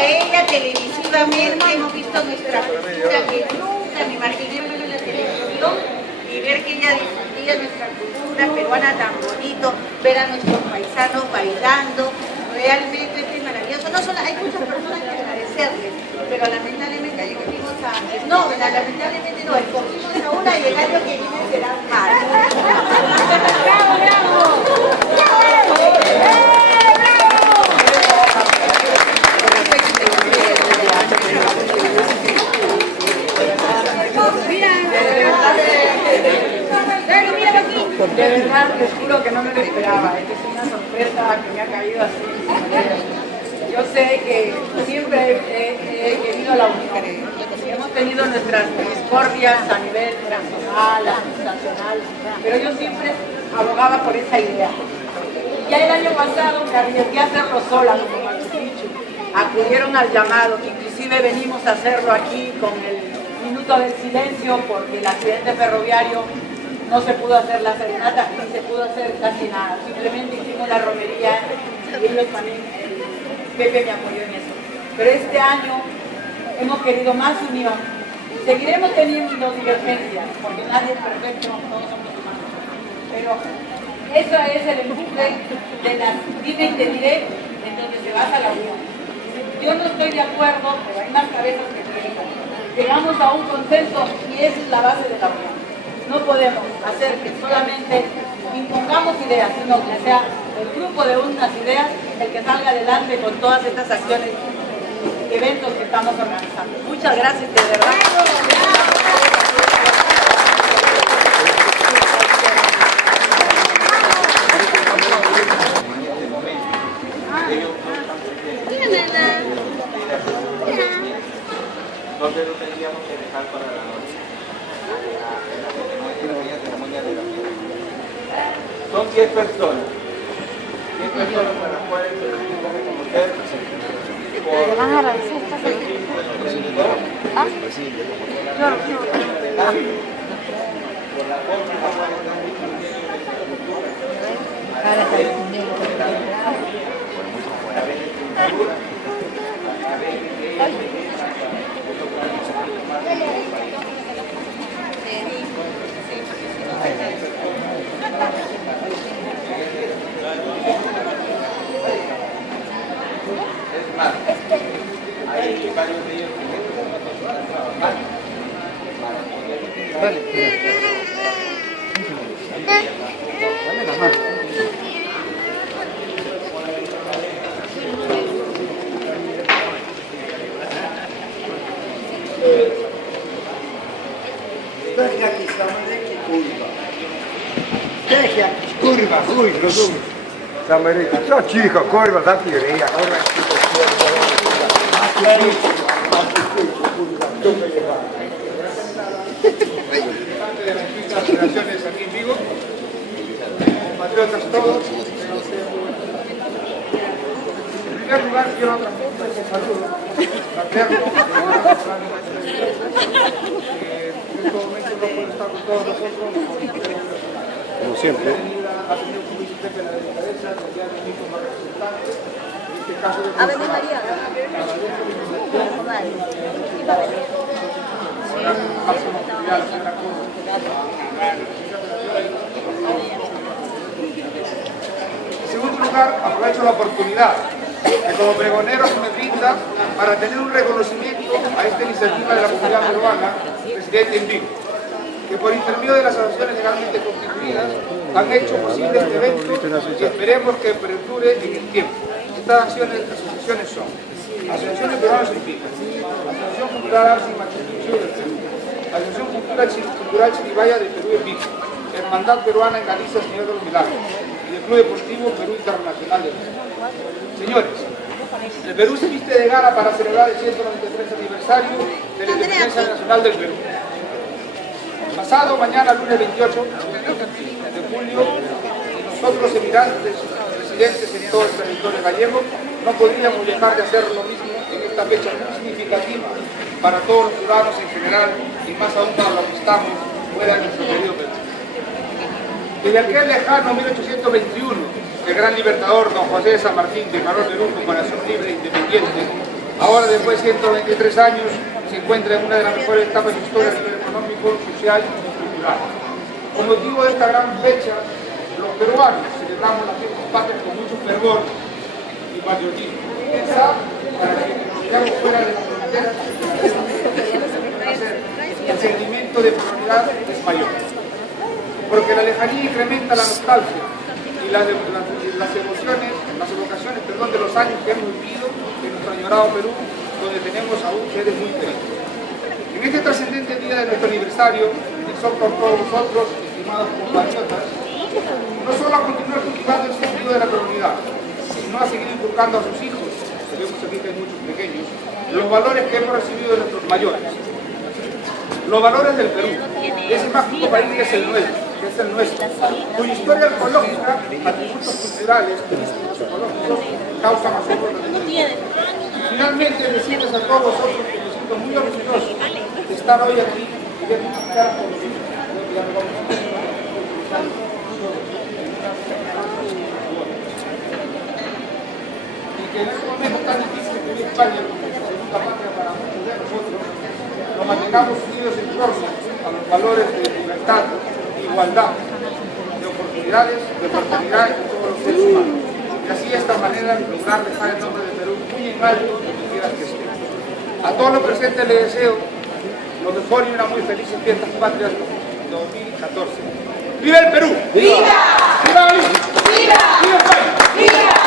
a ella televisivamente, hemos visto nuestra cultura que nunca me imaginé ver en la televisión y ver que ella difundía nuestra cultura peruana tan bonito, ver a nuestros paisanos bailando, realmente es maravilloso. No solo, hay muchas personas que agradecerles, pero lamentablemente escogimos a... No, lamentablemente no, escogimos a una y el año que viene será más. ¡Bravo, bravo! De verdad, les juro que no me lo esperaba. Esta es una sorpresa que me ha caído así. Yo sé que siempre he querido la unión. Hemos tenido nuestras discordias a nivel nacional, nacional, pero yo siempre abogaba por esa idea. Ya el año pasado me arriesgué a hacerlo sola, como Machu Picchu. Acudieron al llamado, inclusive venimos a hacerlo aquí con el minuto del silencio porque el accidente ferroviario no se pudo hacer la serenata ni se pudo hacer casi nada. Simplemente hicimos la romería y ellos también, Pepe me apoyó en eso. Pero este año hemos querido más unión. Seguiremos teniendo divergencias, porque nadie es perfecto, todos somos humanos. Pero eso es el empuje de las dime y te diré en donde se basa la unión. Yo no estoy de acuerdo, pero hay más cabezas que piensan. Llegamos a un consenso y esa es la base de la unión. No podemos hacer que solamente impongamos ideas, sino que sea el grupo de unas ideas el que salga adelante con todas estas acciones, eventos que estamos organizando. Muchas gracias, de verdad. ¿Dónde lo tendríamos que dejar para la noche? Son 10 personas. 10 personas para las cuales se tienen que conocer por van a agradecer esta ¿Ah? Por la compra ahora está difundiendo. Es más, hay varios de ellos Dale la mano. Kurwa, chuj, rozumiesz. Z Ameryki. Co cicho, kurwa, zamknij ryja, kurwa. Las relaciones aquí en Vigo, compatriotas todos. En primer lugar, quiero agradecer el saludo fraterno en este momento no puedo estar con todos nosotros. Como siempre. Ha tenido como dice Pepe la delicadeza de enviar a mí como representante, en este caso de A ver, María. En segundo lugar, aprovecho la oportunidad que como pregonero se me brinda para tener un reconocimiento a esta iniciativa de la comunidad peruana residente en Vigo, que por intermedio de las asociaciones legalmente constituidas han hecho posible este evento y esperemos que perdure en el tiempo. Estas asociaciones son Asociación Peruanos en Vigo, Asociación Cultural Arce y Machu Picchu del Perú, Asociación Cultural Chiribaya del Perú en Vigo, Hermandad Peruana en Galicia, Señor de los Milagros, y el Club Deportivo Perú Internacional de Perú. Señores, el Perú se viste de gala para celebrar el 193 aniversario de la Independencia Nacional del Perú. Pasado mañana, lunes 28 de julio, nosotros, emigrantes residentes en todo el territorio gallego, no podríamos dejar de hacer lo mismo en esta fecha muy significativa para todos los ciudadanos en general y más aún para los que estamos fuera de nuestro querido Perú. Desde aquel lejano 1821, el gran libertador don José de San Martín declaró Perú como nación libre e independiente, Ahora, después de 123 años, se encuentra en una de las mejores etapas de su historia a nivel económico, social y cultural. Con motivo de esta gran fecha, los peruanos celebramos las fiestas patrias con mucho fervor y patriotismo. Quizá para que nos quedamos fuera de las fronteras, el sentimiento de prioridad es mayor. Porque la lejanía incrementa la nostalgia y las emociones, las evocaciones, de los años que hemos vivido en nuestro añorado Perú, donde tenemos aún seres muy queridos. En este trascendente día de nuestro aniversario, exhorto a todos vosotros, estimados compatriotas, no solo a continuar cultivando el sentido de la peruanidad, sino a seguir inculcando a sus hijos, que vemos aquí que hay muchos pequeños, los valores que hemos recibido de nuestros mayores. Los valores del Perú, ese mágico país que es el nuestro, cuya historia arqueológica, atributos culturales, turísticos, ecológicos, causan asombro. Finalmente, decirles a todos vosotros que me siento muy orgulloso de estar hoy aquí y de escuchar por los hijos. Y que en este momento tan difícil que vive España, como segunda patria para muchos de nosotros, nos mantengamos unidos en torno a los valores de libertad, de igualdad, de oportunidades, de fraternidad entre todos los seres humanos. Y así de esta manera lograr dejar el nombre de Perú muy en alto donde quiera que esté. A todos los presentes les deseo lo mejor y una muy feliz fiestas patrias 2014. ¡Viva el Perú! ¡Viva! ¡Viva Galicia! ¡Viva! ¡Viva España! ¡Viva!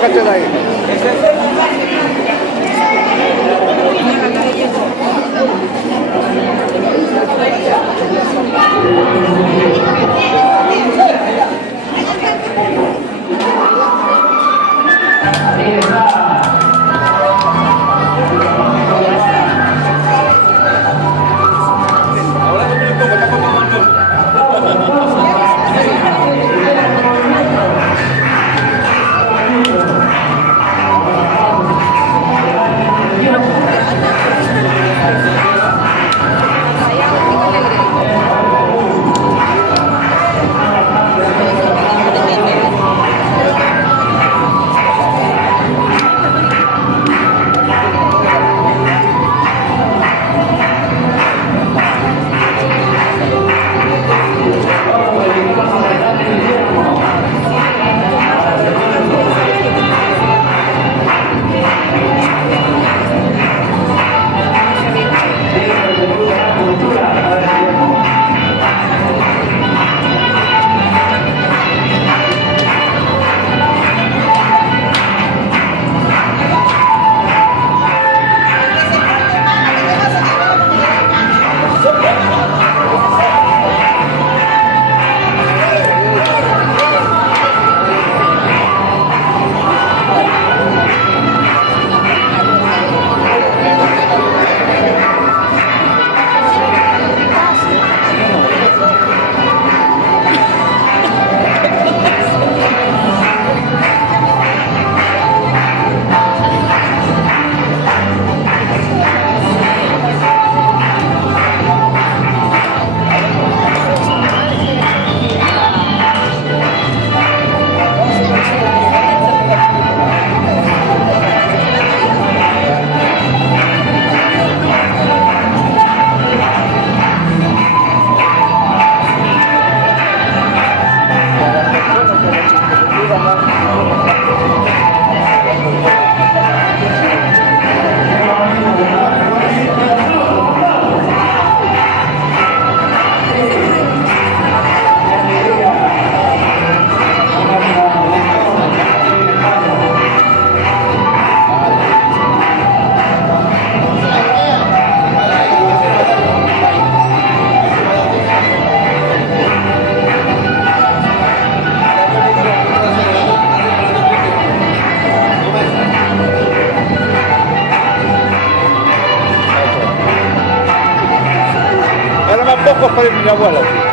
lárgate de ahí. Era más poco para mi abuela.